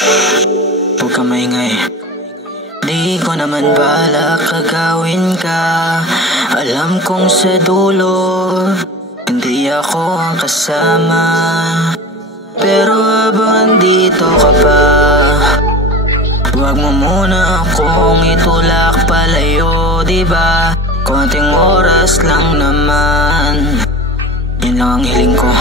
Huwag ka maingay. Di ko naman balak agawin ka. Alam kong sa dulo hindi ako ang kasama, pero habang andito ka pa, huwag mo muna akong itulak palayo, diba? Konting oras lang naman, yun lang ang hiling ko.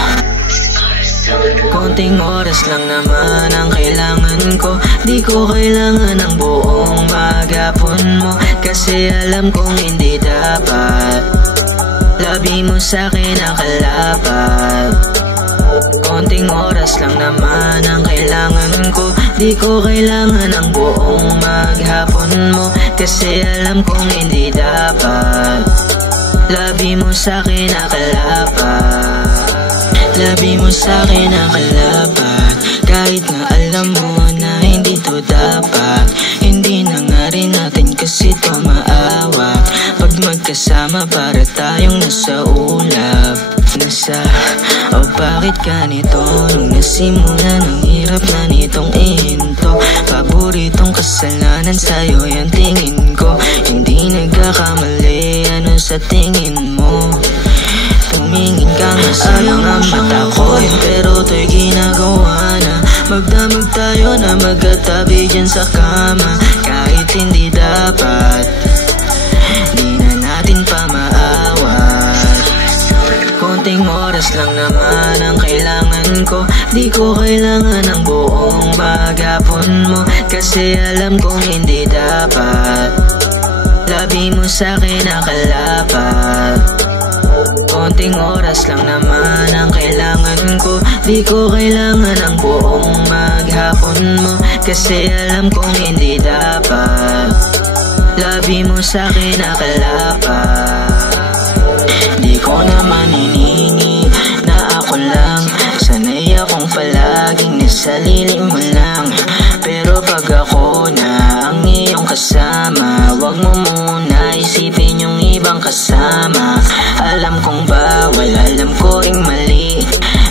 Konting oras lang naman ang kailangan ko. Di ko kailangan ng buong maghapon mo, kasi alam kong hindi dapat labi mo sa'kin ang kalapat. Konting oras lang naman ang kailangan ko. Di ko kailangan ng buong maghapon mo, kasi alam kong hindi dapat labi mo sa'kin ang kalapat. Labi mo sa'kin ang kalapat, kahit na alam mo na hindi to dapat. Hindi na nga rin natin kasi to maawat. Pag magkasama para tayong nasa ulap. Bakit ganito? Nung nasimulan ang hirap na nitong into. Paboritong kasalanan sa'yo yung tingin ko. Hindi nagkakamali, ano sa tingin mo? Tumingin ka nga sa mga mata ko, pero to'y ginagawa na. Magdamag tayo na magkatabi dyan sa kama, kahit hindi dapat. Di na natin pa maawat. Konting oras lang naman ang kailangan ko. Di ko kailangan ng buong maghapon mo, kasi alam kong hindi dapat labi mo sa'kin ang kalapat. Konting oras lang naman ang kailangan ko. Di ko kailangan ng buong maghapon mo, kasi alam kong hindi dapat labi mo sa'kin ang kalapat. Di ko naman hiningi na ako lang, sanay akong palaging nasa lilim mo lang. Pero pag ako na ang iyong kasama, wag mo muna isipin yung ibang kasama. Alam kong bawal, alam ko ring mali,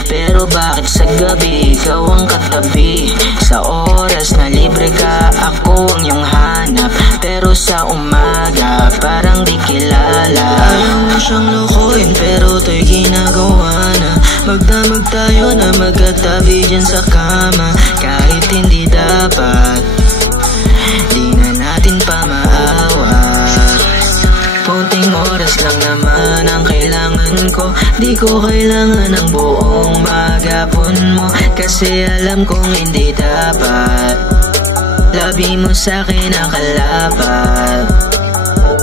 pero bakit sa gabi ikaw ang katabi? Sa oras na libre ka, ako ang iyong hanap, pero sa umaga parang di kilala. Ayaw mo siyang lukuin, pero to'y ginagawa na. Magdamag tayo na magkatabi dyan sa kama, kahit hindi dapat. Di na natin pa maawat. Konting oras lang naman ang kailangan ko. Di ko kailangan ng buong maghapon mo, kasi alam kong hindi dapat labi mo sa'kin ang kalapat.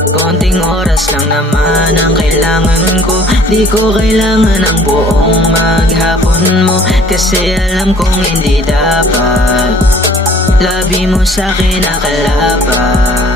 Konting oras lang naman ang kailangan ko. Di ko kailangan ng buong maghapon mo, kasi alam kong hindi dapat labi mo sa'kin ang kalapat.